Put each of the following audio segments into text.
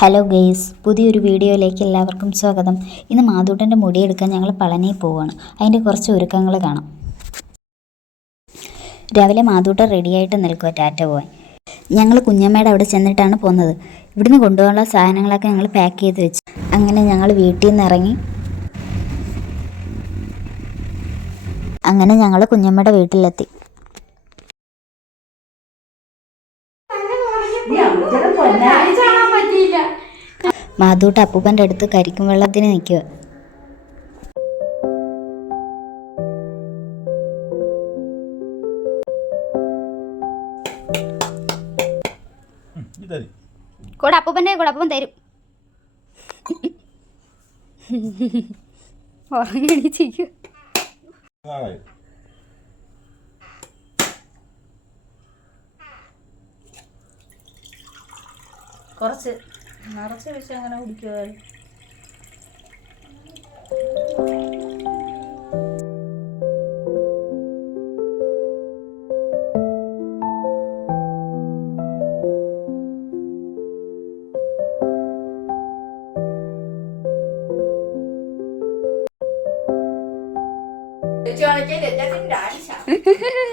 Hello guys പുതിയൊരു വീഡിയോയിലേക്ക് എല്ലാവർക്കും സ്വാഗതം. ഇന്ന് മാതൂട്ടന്റെ മുടിയെടുക്കാൻ ഞങ്ങൾ പളനിയിൽ പോവുകയാണ്. അതിന്റെ കുറച്ച് ഒരുക്കങ്ങൾ കാണാം. രാവിലെ മാതൂട്ട റെഡിയായിട്ട് നിൽക്കുക ടാറ്റ പോവാൻ. ഞങ്ങൾ കുഞ്ഞമ്മയുടെ അവിടെ ചെന്നിട്ടാണ് പോകുന്നത് ഇവിടുന്ന് കൊണ്ടുപോകാനുള്ള സാധനങ്ങളൊക്കെ ഞങ്ങൾ പാക്ക് ചെയ്ത് വെച്ചു. അങ്ങനെ ഞങ്ങൾ വീട്ടിൽ നിന്ന് ഇറങ്ങി. അങ്ങനെ ഞങ്ങൾ കുഞ്ഞമ്മയുടെ വീട്ടിലെത്തി. മാതൂട്ട് അപ്പൂപ്പന്റെ അടുത്ത് കരിക്കും വെള്ളത്തിന് നിൽക്കുക. കൂടെ അപ്പൂപ്പന്റെ കൂടെ അപ്പൂപ്പൻ തരും. ഉറങ്ങി എണീച്ചിരിക്കും. കുറച്ച്. നിറച്ച് വെച്ച് അങ്ങനെ കുടിക്കുക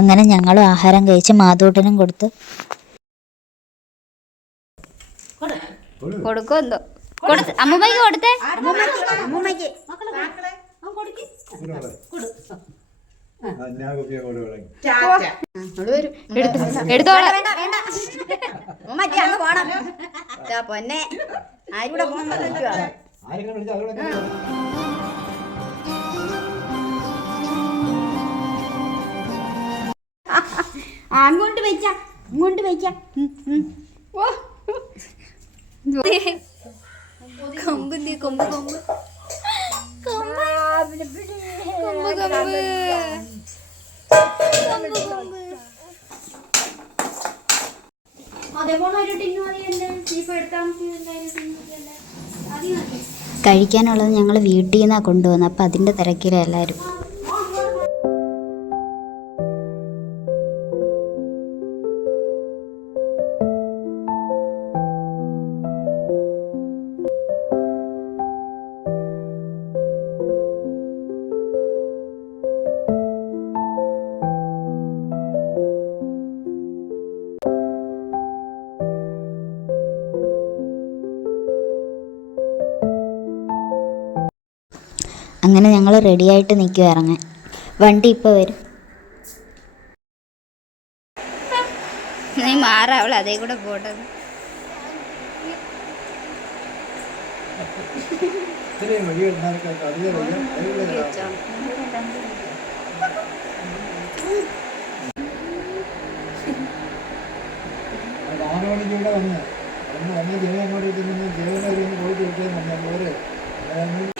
അങ്ങനെ ഞങ്ങളും ആഹാരം കഴിച്ച് മാതൂട്ടനും കൊടുത്ത്. കൊടുക്കോ എന്തോ? കൊടുത്ത്. അമ്മമ്മയ്ക്ക് കൊടുത്തേ? എടുത്തോളാം. പൊന്നെ. ആരൂടെ അങ്ങോട്ട് വെച്ച അങ്ങോട്ട് വെച്ച കൊമ്പ് എന്തി കൊമ്പ് കൊമ്പ്. കൊമ്പ്. കൊമ്പ് കൊമ്പ്. കഴിക്കാനുള്ളത് ഞങ്ങൾ വീട്ടിൽ നിന്നാണ് കൊണ്ടുവന്നത് അപ്പം അതിന്റെ തിരക്കിലാണ് എല്ലാവരും അങ്ങനെ ഞങ്ങൾ റെഡിയായിട്ട് നിൽക്കുക ഇറങ്ങാൻ. വണ്ടി ഇപ്പോൾ വരും. നീ മാറാ അവൾ അതേ കൂടെ പോട്ടത് ആറ് മണിക്ക് ഇവിടെ വന്ന് അന്ന് വന്ന ജന അങ്ങോട്ട് ചെന്ന് ഒരു പോയിട്ട് വിട്ടേന്ന് പറഞ്ഞാൽ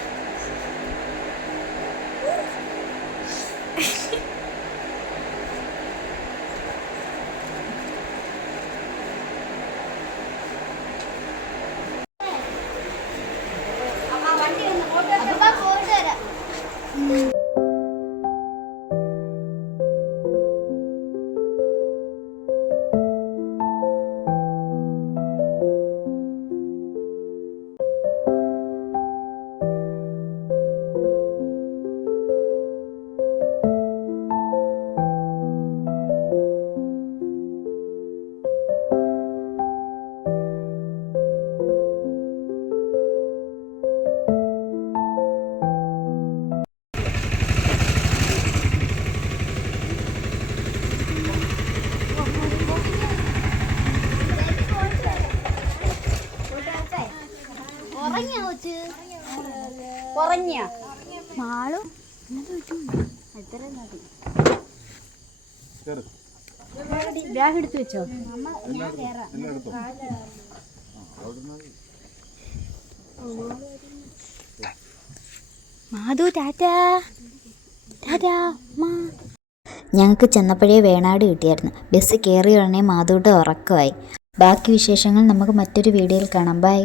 കുറഞ്ഞ? മാളും. ബാഗ് എടുത്ത് വെച്ചോ. മാധു ടാറ്റാ. ടാറ്റാ മാ. ഞങ്ങൾക്ക് ചെന്നപ്പോഴേ വേണാട് കിട്ടിയായിരുന്നു. ബസ് കയറിയ ഉടനെ മാതൂട്ട് ഉറക്കമായി. ബാക്കി വിശേഷങ്ങൾ നമുക്ക് മറ്റൊരു വീഡിയോയിൽ കാണാം. ബൈ